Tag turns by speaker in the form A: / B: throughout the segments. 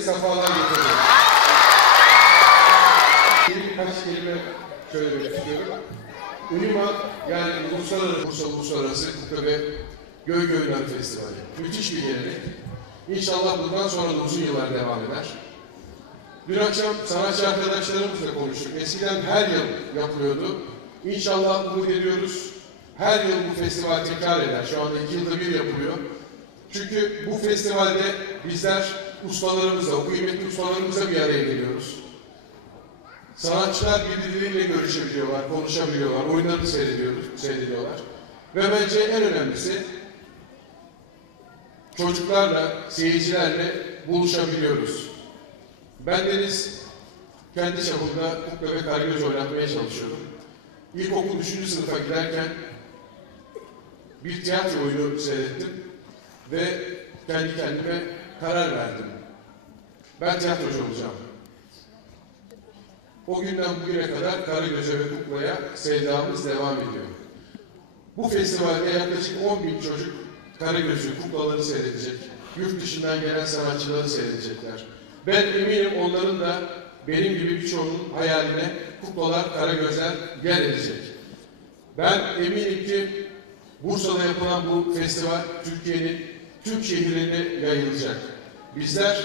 A: sefalar getirdi. Bir birkaç kelime söylemek istiyorum. Unima yani Uluslararası Bursa Uluslararası Kukla ve Göy Göynler Festivali. Müthiş bir gelenek. İnşallah bundan sonra da uzun yıllar devam eder. Dün akşam sanatçı arkadaşlarımızla konuştuk. Eskiden her yıl yapılıyordu. İnşallah umut ediyoruz. Her yıl bu festival tekrar eder. Şu anda iki yılda bir yapılıyor. Çünkü bu festivalde bizler ustalarımızla, o kıymetli ustalarımızla bir araya geliyoruz. Sanatçılar birbirleriyle görüşebiliyorlar, konuşabiliyorlar, oyunlarını seyrediyoruz, seyrediyorlar. Ve bence en önemlisi çocuklarla, seyircilerle buluşabiliyoruz. Ben Deniz kendi çapımda kukla ve karagöz oynatmaya çalışıyordum. İlkokul 3. sınıfa giderken bir tiyatro oyunu seyrettim ve kendi kendime karar verdim. Ben tiyatrocu olacağım. O günden bugüne kadar Karagöz'e ve kuklaya sevdamız devam ediyor. Bu festivalde yaklaşık 10 bin çocuk Karagöz'ü, kuklaları seyredecek. Yurt dışından gelen sanatçıları seyredecekler. Ben eminim onların da benim gibi birçoğunun hayaline kuklalar, Karagözler yer edecek. Ben eminim ki Bursa'da yapılan bu festival Türkiye'nin tüm şehirlerine yayılacak. Bizler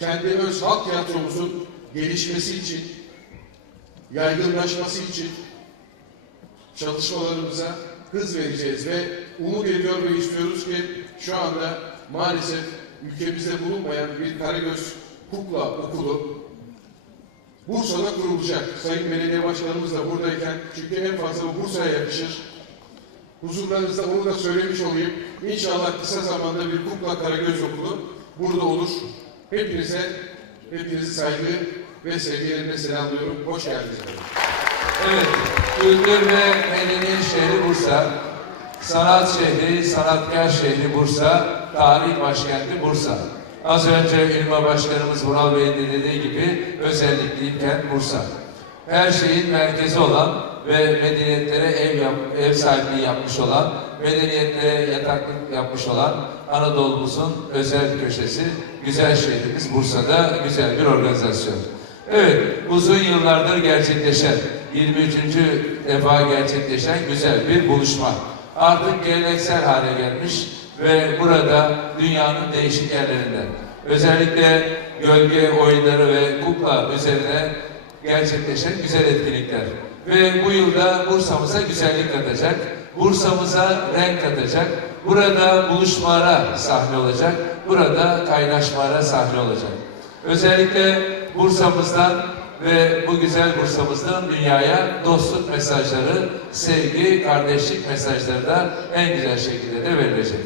A: kendi öz halk tiyatromuzun gelişmesi için, yaygınlaşması için çalışmalarımıza hız vereceğiz ve umut ediyor ve istiyoruz ki şu anda maalesef ülkemizde bulunmayan bir Karagöz Kukla Okulu Bursa'da kurulacak. Sayın Belediye Başkanımız da buradayken çünkü en fazla bu Bursa'ya yakışır. Huzurlarınızda onu da söylemiş olayım. İnşallah kısa zamanda bir Kukla Karagöz Okulu burada olur. Hepinize, hepinizi saygı ve sevgilerimle selamlıyorum. Hoş geldiniz.
B: Evet, kültür ve medeniyet şehri Bursa, sanat şehri, sanatkar şehri Bursa, tarih başkenti Bursa. Az önce İlma Başkanımız Vural Bey'in de dediği gibi özellikli kent Bursa. Her şeyin merkezi olan ve medeniyetlere ev, yap, ev sahipliği yapmış olan, medeniyetlere yataklık yapmış olan Anadolu'muzun özel köşesi, güzel şehrimiz Bursa'da güzel bir organizasyon. Evet, uzun yıllardır gerçekleşen, 23. defa gerçekleşen güzel bir buluşma. Artık geleneksel hale gelmiş ve burada dünyanın değişik yerlerinden, özellikle gölge oyunları ve kukla üzerine gerçekleşen güzel etkinlikler. Ve bu yılda Bursa'mıza güzellik katacak, Bursa'mıza renk katacak, burada buluşmalara sahne olacak, burada kaynaşmalara sahne olacak. Özellikle Bursa'mızdan ve bu güzel Bursa'mızdan dünyaya dostluk mesajları, sevgi, kardeşlik mesajları da en güzel şekilde de verilecek.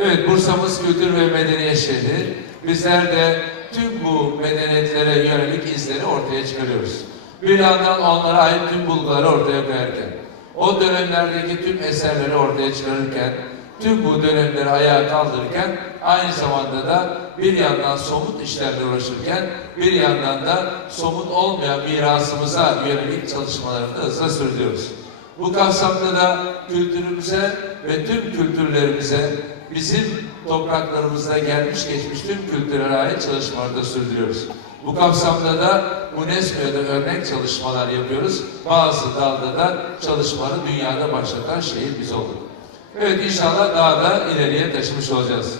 B: Evet, Bursa'mız kültür ve medeniyet şehri. Bizler de tüm bu medeniyetlere yönelik izleri ortaya çıkarıyoruz. Bir yandan onlara ait tüm bulguları ortaya koyarken, o dönemlerdeki tüm eserleri ortaya çıkarırken, tüm bu dönemleri ayağa kaldırırken aynı zamanda da bir yandan somut işlerle uğraşırken bir yandan da somut olmayan mirasımıza yönelik çalışmalarını da hızla sürdürüyoruz. Bu kapsamda da kültürümüze ve tüm kültürlerimize bizim topraklarımızda gelmiş geçmiş tüm kültürlere ait çalışmaları da sürdürüyoruz. Bu kapsamda da UNESCO'ya da örnek çalışmalar yapıyoruz. Bazı dalda da çalışmaları dünyada başlatan şehir biz olduk. Evet inşallah daha da ileriye taşımış olacağız.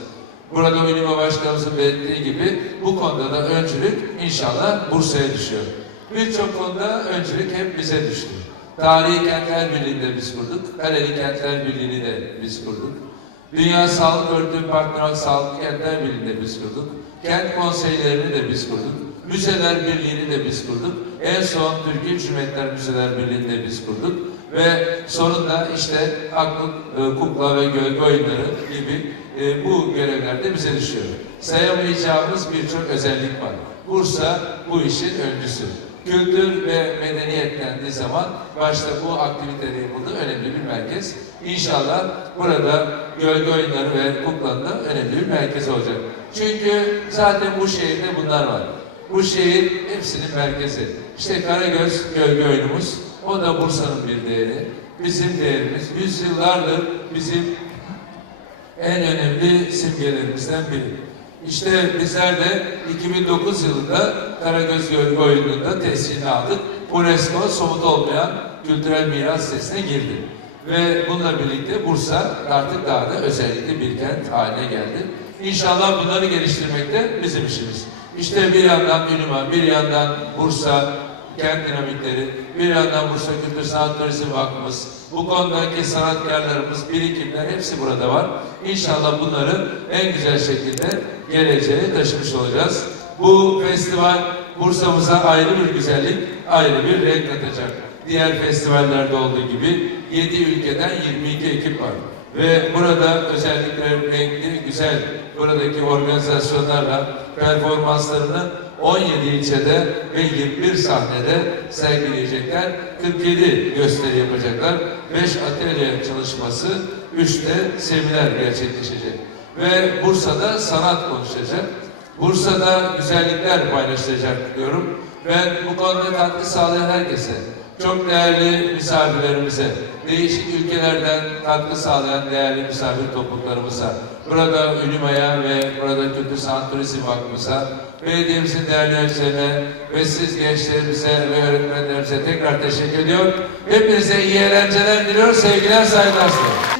B: Burada Ünlü Başkanımızın belirttiği gibi bu konuda da öncülük inşallah Bursa'ya düşüyor. Birçok konuda öncülük hep bize düştü. Tarihi Kentler Birliği'ni de biz kurduk. Kaleli Kentler Birliği'ni de biz kurduk. Dünya Sağlık Örgütü Partner Sağlık Kentler Birliği'ni de biz kurduk. Kent konseylerini de biz kurduk. Müzeler Birliği'ni de biz kurduk. En son Türkiye Cumhuriyetler Müzeler Birliği'ni de biz kurduk. Ve sonunda işte aklık, e, kukla ve gölge oyunları gibi e, bu görevler de bize düşüyor. Sayamayacağımız birçok özellik var. Bursa bu işin öncüsü. Kültür ve medeniyet dendiği zaman başta bu aktiviteleri yapıldığı önemli bir merkez. İnşallah burada gölge oyunları ve kuklanın önemli bir merkez olacak. Çünkü zaten bu şehirde bunlar var. Bu şehir hepsinin merkezi. İşte Karagöz gölge oyunumuz, o da Bursa'nın bir değeri. Bizim değerimiz, yüzyıllardır bizim en önemli simgelerimizden biri. İşte bizler de 2009 yılında Karagöz Gölü oyununda tescilini aldık. UNESCO somut olmayan kültürel miras listesine girdi. Ve bununla birlikte Bursa artık daha da özellikle bir kent haline geldi. İnşallah bunları geliştirmek de bizim işimiz. İşte bir yandan Ünlüman, bir yandan Bursa, kent dinamikleri, bir yandan Bursa Kültür Sanat Turizm Vakfımız, bu konudaki sanatkarlarımız, birikimler hepsi burada var. İnşallah bunları en güzel şekilde geleceğe taşımış olacağız. Bu festival Bursa'mıza ayrı bir güzellik, ayrı bir renk katacak. Diğer festivallerde olduğu gibi 7 ülkeden 22 ekip var. Ve burada özellikle renkli, güzel buradaki organizasyonlarla performanslarını 17 ilçede ve 21 sahnede sergileyecekler. 47 gösteri yapacaklar. 5 atölye çalışması, 3 de seminer gerçekleşecek. Ve Bursa'da sanat konuşacak. Bursa'da güzellikler paylaşılacak diyorum. Ben bu konuda katkı sağlayan herkese, çok değerli misafirlerimize, değişik ülkelerden katkı sağlayan değerli misafir topluluklarımıza, burada Ünüma'ya ve burada Kültür Sanat Turizm Vakfımıza, belediyemizin değerli yöneticilerine ve siz gençlerimize ve öğretmenlerimize tekrar teşekkür ediyor. Hepinize iyi eğlenceler diliyorum. Sevgiler, saygılar sunuyorum.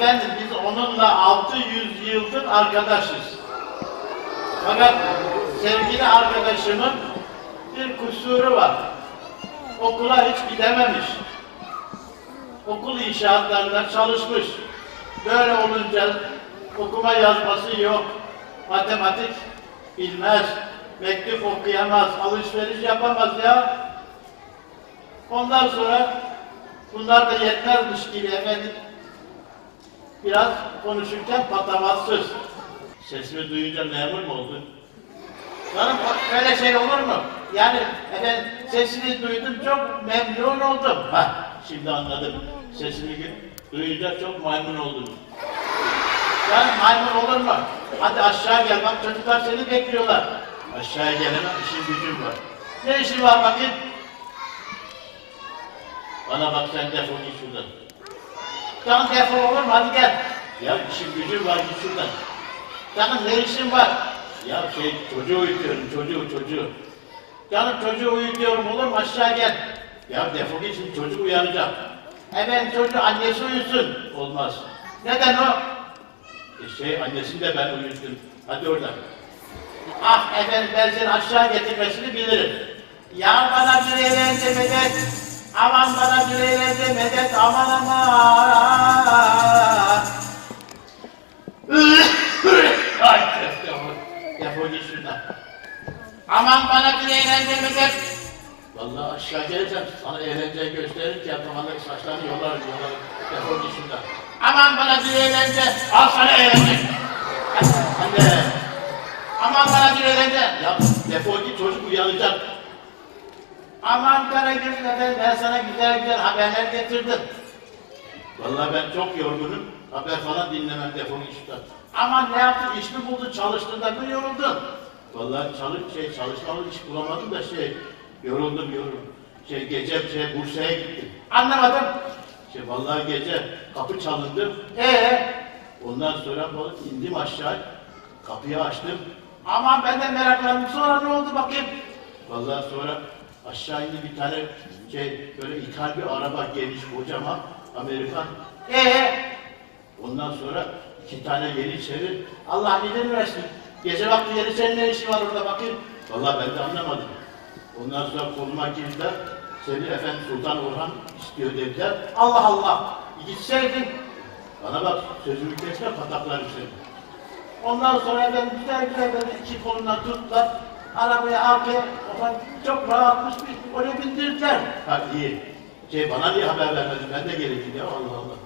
C: Efendim biz onunla 600 yıldır arkadaşız. Fakat sevgili arkadaşımın bir kusuru var. Okula hiç gidememiş. Okul inşaatlarında çalışmış. Böyle olunca okuma yazması yok. Matematik bilmez. Mektup okuyamaz. Alışveriş yapamaz ya. Ondan sonra bunlar da yetmezmiş gibi efendim. Biraz konuşurken patavatsız. Sesimi duyunca memur mu oldun? Canım öyle şey olur mu? Yani efendim sesini duydum çok memnun oldum. Hah şimdi anladım. Sesini duyunca çok maymun oldum. Yani maymun olur mu? Hadi aşağı gel bak çocuklar seni bekliyorlar. Aşağıya gelemem işim gücüm var. Ne işin var bakayım? Bana bak sen defol git şuradan. Canım defol olur mu? Hadi gel. Ya işim gücüm var git şuradan. Canım ne işin var? Ya şey çocuğu uyutuyorum çocuğu çocuğu. Canım çocuğu uyutuyorum olur mu? Aşağı gel. Ya defol git şimdi çocuk uyanacak. Hemen çocuğu annesi uyusun. Olmaz. Neden o? E şey annesini de ben uyuttum. Hadi oradan. Ah efendim ben seni aşağı getirmesini bilirim. Ya bana bir eğlence medet. Aman bana bir eğlence medet. Aman aman. Ay. Defol git şuradan. Aman bana bir eğlence medet. Vallahi aşağı geleceğim. Sana eğlence gösterirken kafandaki saçlarını yolarım yolarım. Defol git şuradan. Aman bana bir eğlence. Al sana eğlence. Anne. Aman bana bir eğlence. Ya defol git çocuk uyanacak. Aman Karagöz efendim ben sana güzel güzel haberler getirdim. Vallahi ben çok yorgunum. Haber falan dinlemem defol şuradan. Aman ne yaptın iş mi buldun çalıştın da mı yoruldun? Vallahi çalış şey çalışmalı iş bulamadım da şey yoruldum yoruldum. Şey gece şey Bursa'ya gittim. Anlamadım. Şey vallahi gece kapı çalındı. Ee? Ondan sonra indim aşağı. Kapıyı açtım. Aman ben de meraklandım. Sonra ne oldu bakayım? Vallahi sonra aşağı indi bir tane şey böyle ithal bir araba geniş kocaman Amerikan. Ee? Ondan sonra iki tane yeniçeri. Allah bilir versin. Gece vakti yeniçerinin ne işi var orada bakayım. Vallahi ben de anlamadım. Ondan sonra koluma girdiler. Seni efendim Sultan Orhan istiyor dediler. Allah Allah. Gitseydin. Bana bak sözümü kesme pataklarım seni. Ondan sonra ben güzel güzel böyle iki kolundan tuttular. Arabaya arkaya oradan çok rahatmış bir oraya bindirdiler. Ha iyi. Şey bana niye haber vermedin? Ben de geleceğim ya Allah Allah.